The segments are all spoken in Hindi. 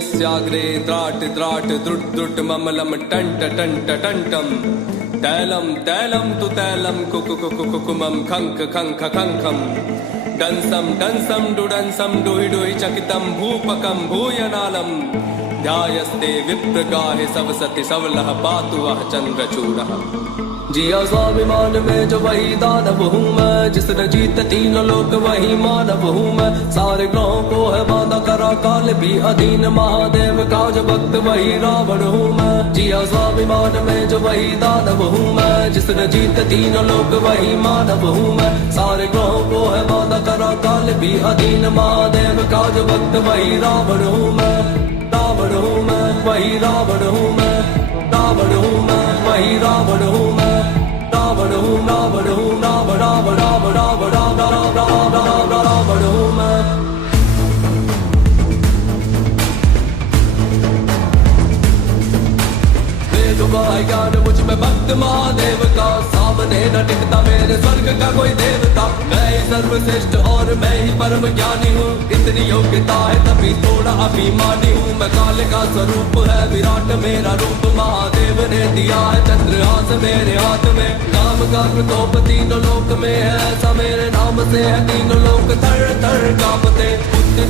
यस्याग्रे त्राट त्राट द्रुट द्रुट ममलम टंट टंट टंटम तैलम तैलम तु तैलम कुकुकुकुकुमम खंक खंख खंखम डंसम डंसम डुडंसम डुहि डुहि चकितम भूपकम भूयनालम ध्यायस्ते विप्रगाहे सवसति सवलह पातु वह चंद्रचूड़ः। जिया स्वाभिमान में जो वही दानव हूँ मैं, जिसने जीत तीनों लोक वही मानव हूँ मैं। सारे ग्रहों को है बांधा करा काल भी अधीन, महादेव का जो भक्त वही रावण हूँ मैं। जिया स्वाभिमान में जो वही दानव हूँ मैं, जिसने जीत तीनों लोक वही मानव हूँ मैं। सारे ग्रहों को है बांधा करा काल भी अधीन, महादेव का जो भक्त वही रावण हूँ मैं। रावण हूँ मैं, वही रावण हूँ मैं। रावण हूँ मैं, वही रावण हूँ मैं। रावण हूँ, रावण हूँ, रावण रावण रावण रावण रावण रावण रावण हूँ मैं। ज्ञान मुझ में भक्त महादेव का, सामने न टिकता मेरे स्वर्ग का कोई देवता। मैं ही सर्वश्रेष्ठ और मैं ही परम ज्ञानी हूँ, इतनी योग्यता है तभी थोड़ा अभिमानी हूँ। मैं काल का स्वरूप है विराट मेरा रूप, महादेव ने दिया है चंद्रहास मेरे हाथ में। नाम का प्रकोप तीनों लोक में है, ऐसा मेरे नाम से है तीनों लोक थर थर कांपते।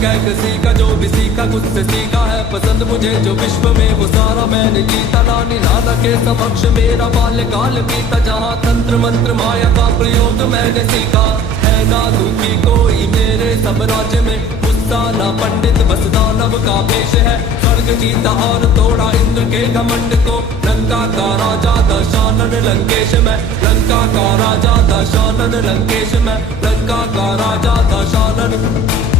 किसी का जो भी सीखा खुद से सीखा है, पसंद मुझे जो विश्व में वो सारा मैंने जीता। नानी नाना के समक्ष मेरा बाल्यकाल बीता, जहाँ तंत्र मंत्र माया का प्रयोग मैंने सीखा। है ना दुखी कोई मेरे सब राज्य में, गुस्सा ना पंडित बस दानव का पेश है। स्वर्ग जीता और तोड़ा इंद्र के घमंड को, लंका का राजा दशानन लंकेश में। लंका का राजा दशानन लंकेश में, लंका का राजा दशानन।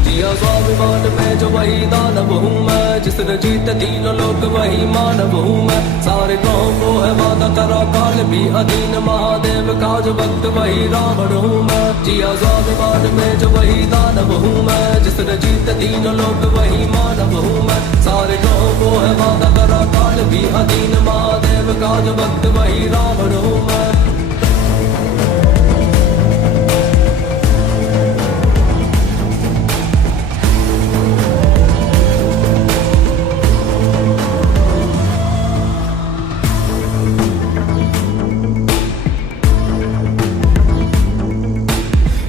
जिया स्वाभिमान में जो वही दानव हूँ मैं, जिसने जीत तीनों लोक वही मानव हूँ मैं। सारे ग्रहों को है बांधा करा काल भी अधीन, महादेव का जो भक्त वही रावण हूँ मैं। जिया स्वाभिमान में जो वही दानव हूँ मैं, जिसने जीत तीनों लोक वही मानव हूँ मैं। सारे ग्रहों को है बांधा करा काल भी अधीन, महादेव का जो भक्त वही रावण हूँ मैं।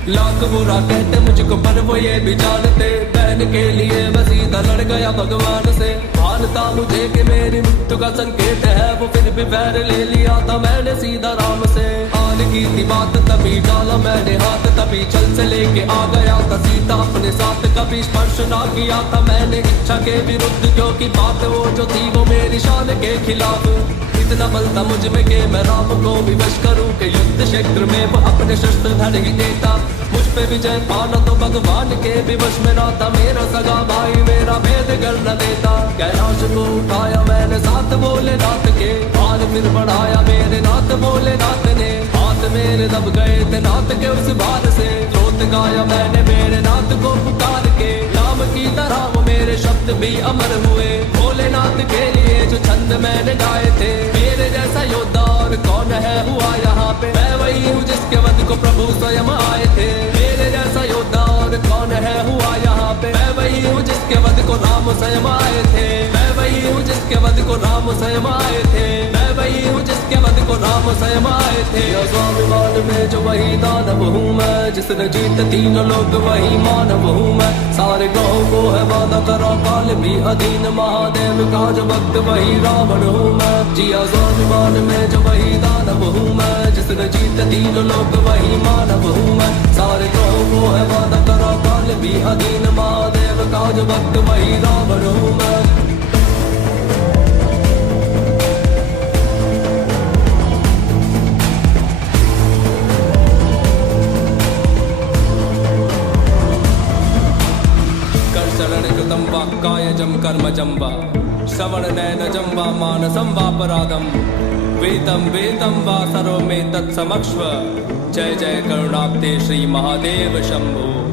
लाख बुरा कहते मुझको पर वो ये भी जानते, बहन के लिए मैं सीधा लड़ गया भगवान से। मानता मुझे कि मेरी मृत्यु का संकेत है, वो फिर भी बैर ले लिया था मैंने सीधा राम से। आन की थी बात तभी डाला मैंने हाथ, तभी चल से लेके आ गया था सीता अपने साथ। कभी स्पर्श ना किया था मैंने इच्छा के विरुद्ध, क्योंकि बात वो जो थी वो मेरी शान के खिलाफ। इतना बल था मुझ में कि मैं राम को विवश करूं, कि युद्ध क्षेत्र में वो अपने शस्त्र धर ही देता। मुझ पे विजय पाना तो भगवान के विवश में ना था, मेरा सगा भाई मेरा भेद कर न देता। कैलाश को उठाया मैंने साथ भोलेनाथ के, हाल फिर बढ़ाया मेरे नाथ भोलेनाथ ने। हाथ मेरे दब गए थे नाथ के उस भार से, रोत गाया मैंने मेरे नाथ को पुकार के। राम की तरह वो मेरे शब्द भी अमर हुए, भोलेनाथ के लिए जो छंद मैंने गाए थे। मेरे जैसा योद्धा और कौन है हुआ यहाँ पे, मैं वही हूँ जिसके वध को प्रभु स्वयं आए थे। मेरे जैसा योद्धा और कौन है हुआ यहाँ पे, मैं वही हूँ जिसके वध को राम स्वयं आए थे। मैं वही हूँ जिसके वध को राम स्वयं आए थे। मैं वही हूँ जिसके वध को राम स्वयं आए थे। स्वाभिमान में जो वही दानव हूँ मैं, जिसने जीत तीनों लोक वही मानव हूँ मैं। सारे ग्रहों को है बांधा करा काल भी अधीन, महादेव का जो भक्त वही रावण हूँ मैं। जिया स्वाभिमान में जो वही दानव हूँ मैं, जिसने जीत तीनों लोक वही मानव हूँ मैं। सारे ग्रहों को है बांधा करा काल भी अधीन, महादेव का जो भक्त वही रावण हूँ मैं। कृतं वाक्कायजं कर्मजं वा, श्रवणनयनजं वा मानसं वापराधं, वेदं वेदं वा सर्वमेतत् समक्ष्व। जय जय करुणाब्धे श्री महादेव शंभो।